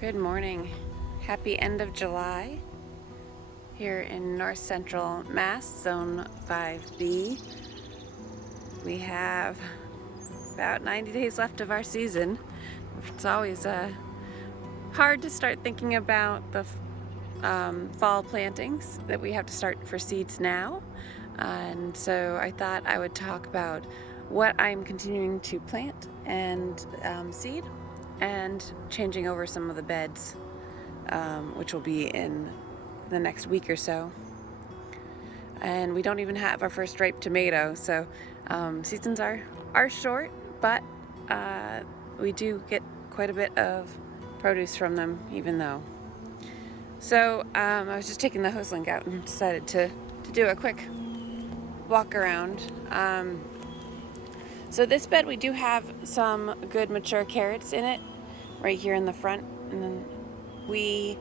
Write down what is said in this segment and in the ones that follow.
Good morning. Happy end of July here in North Central Mass, Zone 5B. We have about 90 days left of our season. It's always hard to start thinking about the fall plantings that we have to start for seeds now. And so I thought I would talk about what I'm continuing to plant and seed, and changing over some of the beds, which will be in the next week or so. And we don't even have our first ripe tomato, so seasons are short, but we do get quite a bit of produce from them, even though. So I was just taking the hose link out and decided to do a quick walk around. So this bed, we do have some good mature carrots in it right here in the front, and then we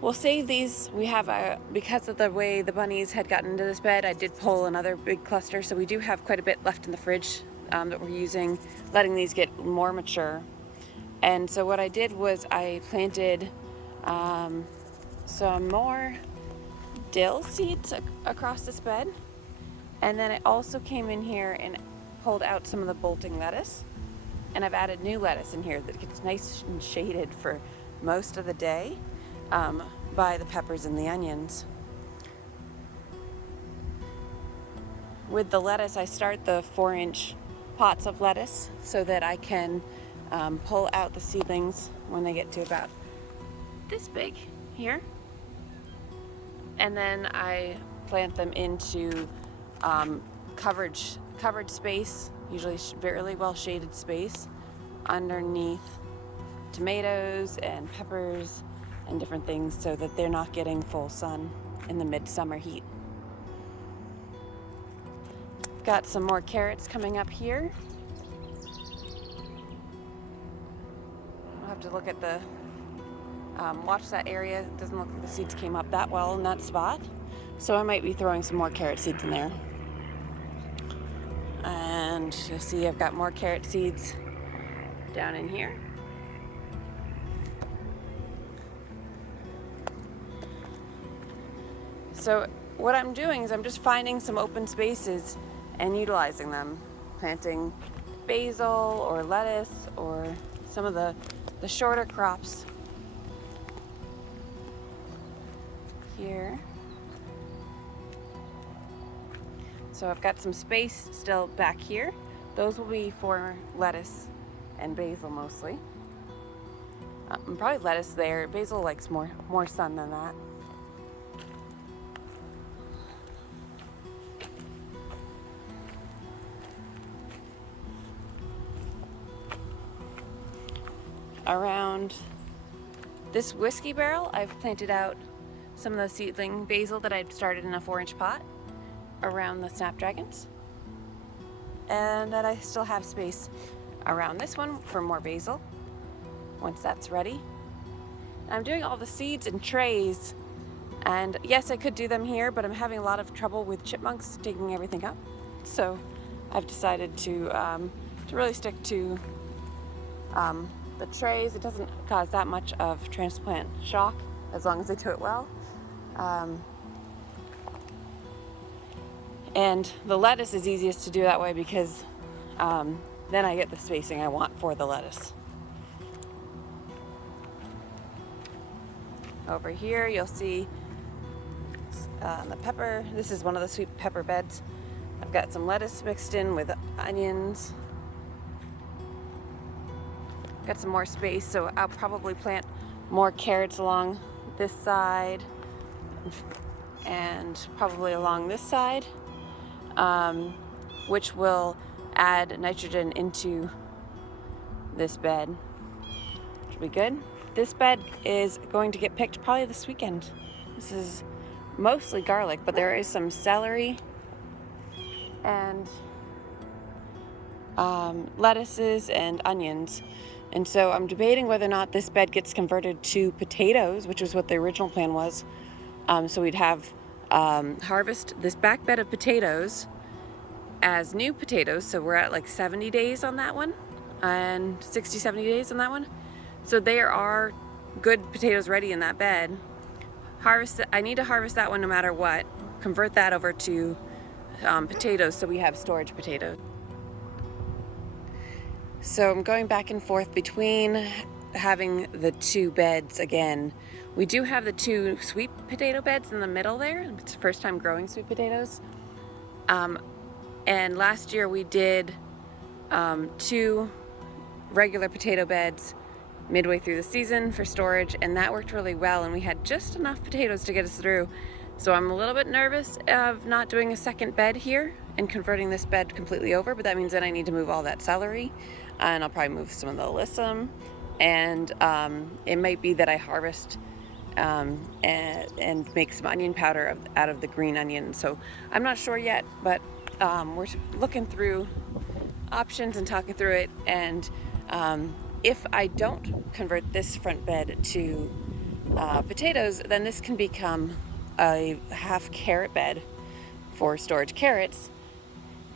will save these. We have because of the way the bunnies had gotten into this bed, I did pull another big cluster, so we do have quite a bit left in the fridge that we're using, letting these get more mature. And so what I did was I planted some more dill seeds across this bed, and then I also came in here and pulled out some of the bolting lettuce, and I've added new lettuce in here that gets nice and shaded for most of the day by the peppers and the onions. With the lettuce, I start the 4-inch pots of lettuce so that I can pull out the seedlings when they get to about this big here, and then I plant them into covered space, usually really well shaded space, underneath tomatoes and peppers and different things, so that they're not getting full sun in the midsummer heat. Got some more carrots coming up here. I'll have to look at the watch that area. It doesn't look like the seeds came up that well in that spot, so I might be throwing some more carrot seeds in there. And you'll see I've got more carrot seeds down in here. So what I'm doing is I'm just finding some open spaces and utilizing them, planting basil or lettuce or some of the shorter crops here. So I've got some space still back here. Those will be for lettuce and basil mostly. Probably lettuce there. Basil likes more sun than that. Around this whiskey barrel, I've planted out some of the seedling basil that I'd started in a 4-inch pot around the snapdragons, and that I still have space around this one for more basil once that's ready. I'm doing all the seeds in trays, and yes, I could do them here, but I'm having a lot of trouble with chipmunks digging everything up, so I've decided to really stick to the trays. It doesn't cause that much of transplant shock as long as I do it well. And the lettuce is easiest to do that way because then I get the spacing I want for the lettuce. Over here you'll see the pepper. This is one of the sweet pepper beds. I've got some lettuce mixed in with onions. Got some more space, so I'll probably plant more carrots along this side and probably along this side, which will add nitrogen into this bed, which will be good. This bed is going to get picked probably this weekend. This is mostly garlic, but there is some celery and lettuces and onions. And so I'm debating whether or not this bed gets converted to potatoes, which is what the original plan was. So we'd have harvest this back bed of potatoes as new potatoes. So we're at like 70 days on that one and 60, 70 days on that one. So they are good potatoes ready in that bed. I need to harvest that one no matter what. Convert that over to potatoes so we have storage potatoes. So I'm going back and forth between having the two beds again. We do have the two sweet potato beds in the middle there. It's the first time growing sweet potatoes. And last year we did two regular potato beds midway through the season for storage, and that worked really well, and we had just enough potatoes to get us through. So I'm a little bit nervous of not doing a second bed here and converting this bed completely over, but that means then I need to move all that celery, and I'll probably move some of the alyssum, and it might be that I harvest and make some onion powder out of the green onion. So I'm not sure yet, but we're looking through options and talking through it, and if I don't convert this front bed to potatoes, then this can become a half carrot bed for storage carrots,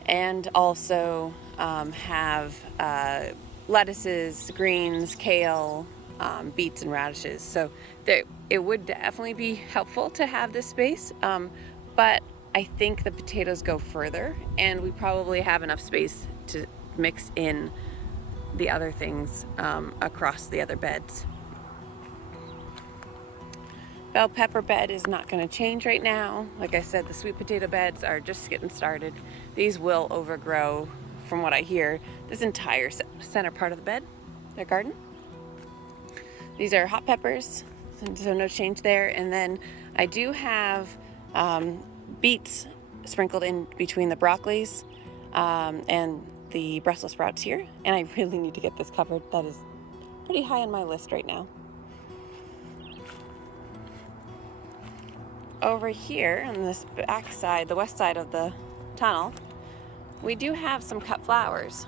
and also have lettuces, greens, kale, beets, and radishes. So it would definitely be helpful to have this space, but I think the potatoes go further, and we probably have enough space to mix in the other things across the other beds. Bell pepper bed is not going to change right now. Like I said, the sweet potato beds are just getting started. These will overgrow, from what I hear, this entire center part of the bed, their garden. These are hot peppers, so no change there. And then I do have beets sprinkled in between the broccolis and the Brussels sprouts here, and I really need to get this covered. That is pretty high on my list right now. Over here on this back side, the west side of the tunnel, we do have some cut flowers.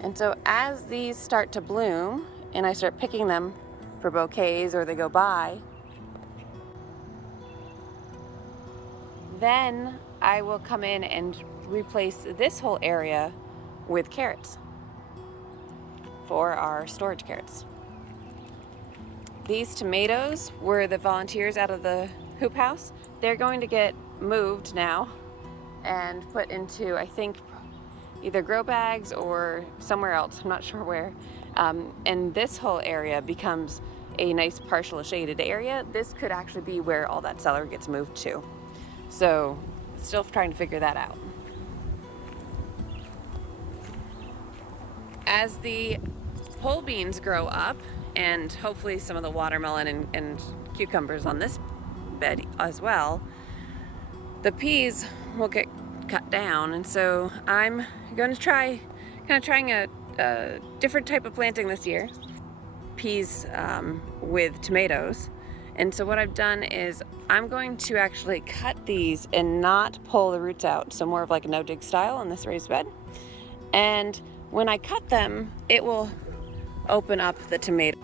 And so as these start to bloom and I start picking them for bouquets or they go by, then I will come in and replace this whole area with carrots for our storage carrots. These tomatoes were the volunteers out of the hoop house. They're going to get moved now and put into, I think, either grow bags or somewhere else. I'm not sure where. And this whole area becomes a nice partial shaded area. This could actually be where all that celery gets moved to. So still trying to figure that out. As the pole beans grow up, and hopefully some of the watermelon and cucumbers on this bed as well, the peas will get cut down. And so I'm going to trying a different type of planting this year, peas with tomatoes. And so what I've done is I'm going to actually cut these and not pull the roots out, so more of like a no-dig style on this raised bed. And when I cut them, it will open up the tomato.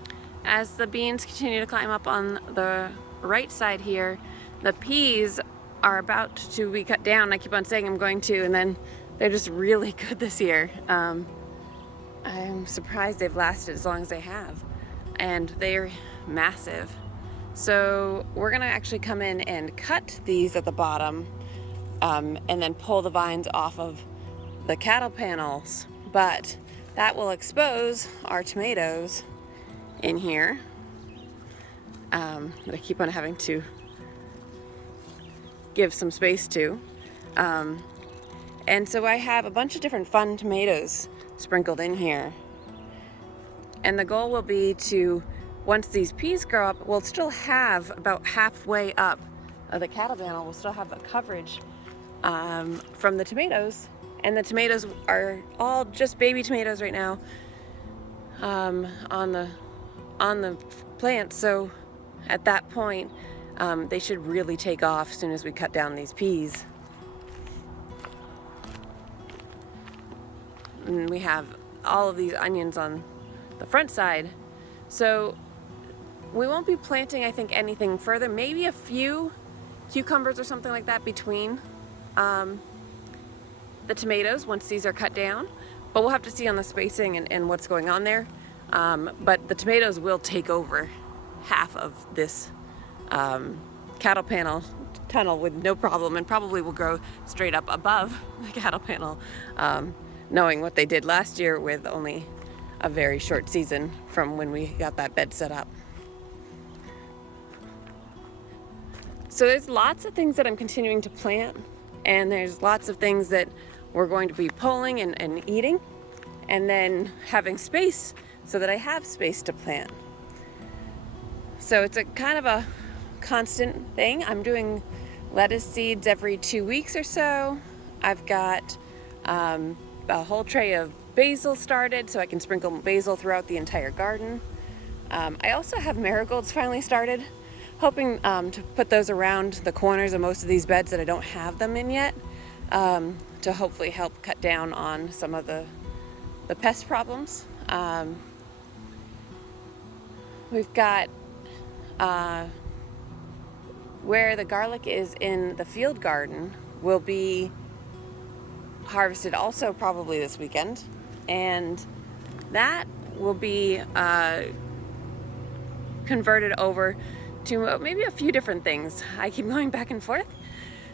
As the beans continue to climb up on the right side here, the peas are about to be cut down. I keep on saying I'm going to, and then they're just really good this year. I'm surprised they've lasted as long as they have, and they're massive. So we're gonna actually come in and cut these at the bottom and then pull the vines off of the cattle panels, but that will expose our tomatoes in here that I keep on having to give some space to. And so I have a bunch of different fun tomatoes sprinkled in here. And the goal will be to, once these peas grow up, we'll still have about halfway up of the cattle panel, we'll still have a coverage from the tomatoes. And the tomatoes are all just baby tomatoes right now on the plant. So at that point, they should really take off as soon as we cut down these peas. And we have all of these onions on the front side. So we won't be planting, I think, anything further. Maybe a few cucumbers or something like that between the tomatoes once these are cut down. But we'll have to see on the spacing and what's going on there. But the tomatoes will take over half of this cattle panel tunnel with no problem, and probably will grow straight up above the cattle panel, knowing what they did last year with only a very short season from when we got that bed set up. So there's lots of things that I'm continuing to plant, and there's lots of things that we're going to be pulling and eating, and then having space so that I have space to plant. So it's a kind of a constant thing. I'm doing lettuce seeds every 2 weeks or so. I've got a whole tray of basil started, so I can sprinkle basil throughout the entire garden. I also have marigolds finally started, hoping to put those around the corners of most of these beds that I don't have them in yet, to hopefully help cut down on some of the pest problems. We've got where the garlic is in the field garden will be harvested also probably this weekend, and that will be converted over to maybe a few different things. I keep going back and forth,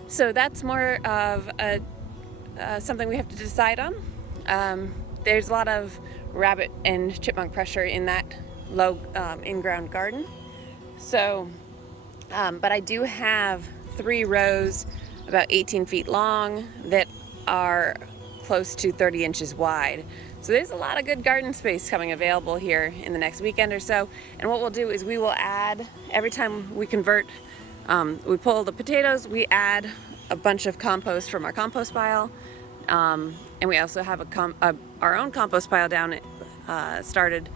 so that's more of something we have to decide on. There's a lot of rabbit and chipmunk pressure in that low in-ground garden, so but I do have 3 rows about 18 feet long that are close to 30 inches wide. So there's a lot of good garden space coming available here in the next weekend or so. And what we'll do is we will add, every time we convert, we pull the potatoes, we add a bunch of compost from our compost pile. And we also have our own compost pile down, started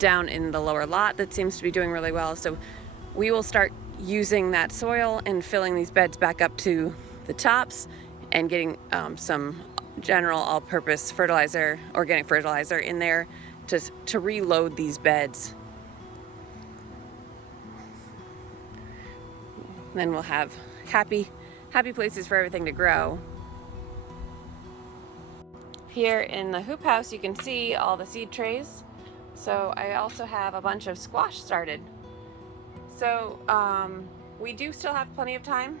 down in the lower lot that seems to be doing really well. So we will start using that soil and filling these beds back up to the tops and getting some general all-purpose fertilizer, organic fertilizer in there to reload these beds. Then we'll have happy places for everything to grow. Here in the hoop house you can see all the seed trays. So I also have a bunch of squash started. So we do still have plenty of time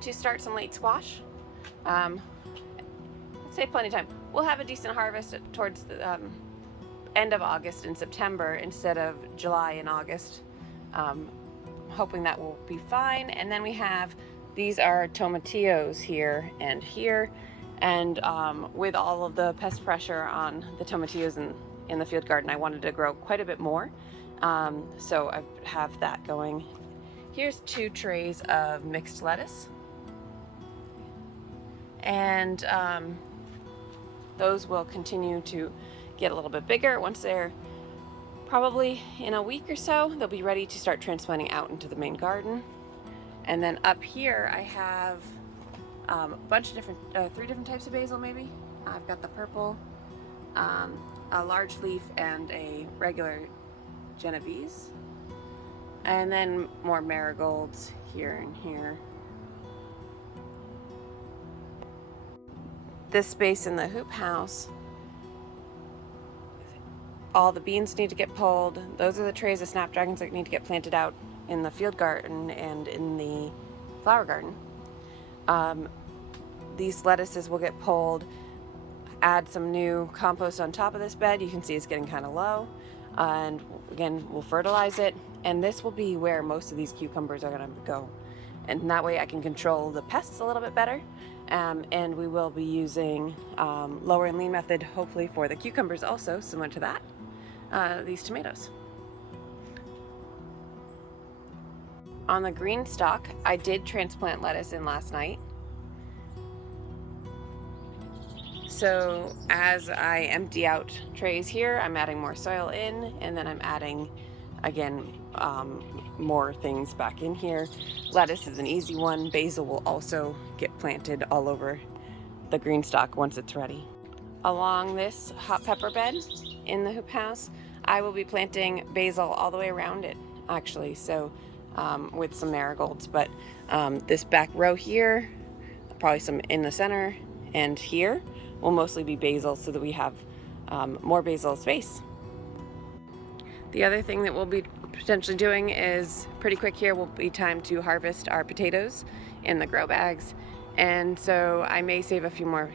to start some late squash. Let's say plenty of time. We'll have a decent harvest towards the end of August and September instead of July and August. Hoping that will be fine. And then we have, these are tomatillos here and here. And with all of the pest pressure on the tomatillos in the field garden, I wanted to grow quite a bit more. So I have that going. Here's 2 trays of mixed lettuce. And those will continue to get a little bit bigger. Once they're probably in a week or so, they'll be ready to start transplanting out into the main garden. And then up here I have a bunch of different, 3 different types of basil maybe. I've got the purple, a large leaf, and a regular Genovese. And then more marigolds here and here. This space in the hoop house, all the beans need to get pulled. Those are the trays of snapdragons that need to get planted out in the field garden and in the flower garden. These lettuces will get pulled, add some new compost on top of this bed. You can see it's getting kind of low. And again, we'll fertilize it. And this will be where most of these cucumbers are gonna go. And that way I can control the pests a little bit better. And we will be using lower and lean method, hopefully for the cucumbers also, similar to that, these tomatoes. On the green stalk, I did transplant lettuce in last night. So as I empty out trays here, I'm adding more soil in, and then I'm adding, again, more things back in here. Lettuce is an easy one. Basil will also get planted all over the green stalk once it's ready. Along this hot pepper bed in the hoop house, I will be planting basil all the way around it, actually, so with some marigolds. But this back row here, probably some in the center, and here will mostly be basil so that we have more basil space. The other thing that we'll be potentially doing is pretty quick here. Will be time to harvest our potatoes in the grow bags, and so I may save a few more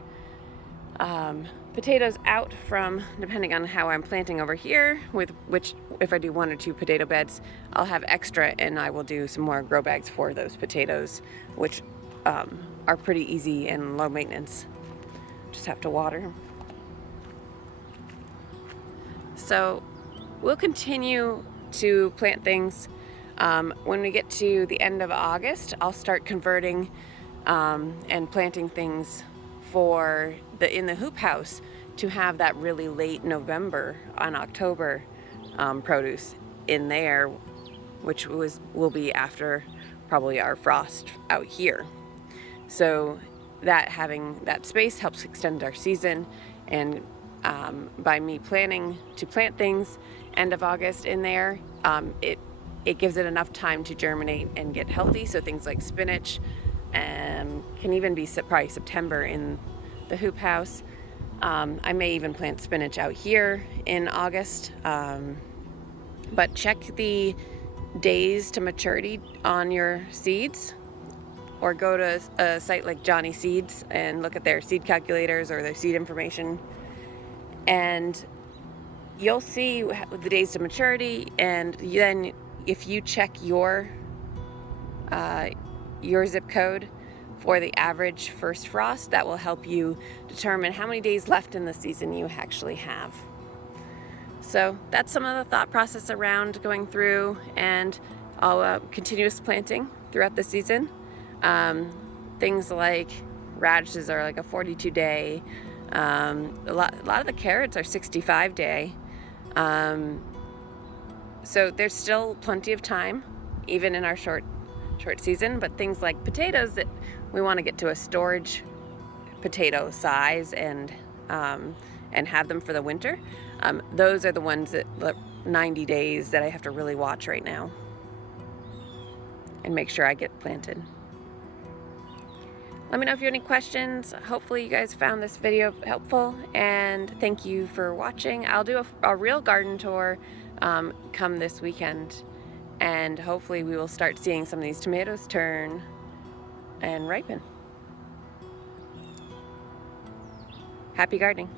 potatoes out from, depending on how I'm planting over here, with which, if I do 1 or 2 potato beds, I'll have extra, and I will do some more grow bags for those potatoes, which are pretty easy and low maintenance. Just have to water. So we'll continue to plant things. When we get to the end of August, I'll start converting and planting things for in the hoop house to have that really late November and October produce in there, which will be after probably our frost out here. So that having that space helps extend our season, and by me planning to plant things end of August in there, it gives it enough time to germinate and get healthy. So things like spinach and can even be probably September in the hoop house. I may even plant spinach out here in August, but check the days to maturity on your seeds, or go to a site like Johnny Seeds and look at their seed calculators or their seed information, and you'll see the days to maturity. And then if you check your zip code for the average first frost, that will help you determine how many days left in the season you actually have. So that's some of the thought process around going through and continuous planting throughout the season. Things like radishes are like a 42-day. A lot of the carrots are 65-day. So there's still plenty of time, even in our short season. But things like potatoes that we want to get to a storage potato size and have them for the winter, those are the ones that 90 days that I have to really watch right now and make sure I get planted. Let me know if you have any questions. Hopefully you guys found this video helpful, and thank you for watching. I'll do a real garden tour come this weekend, and hopefully we will start seeing some of these tomatoes turn and ripen. Happy gardening.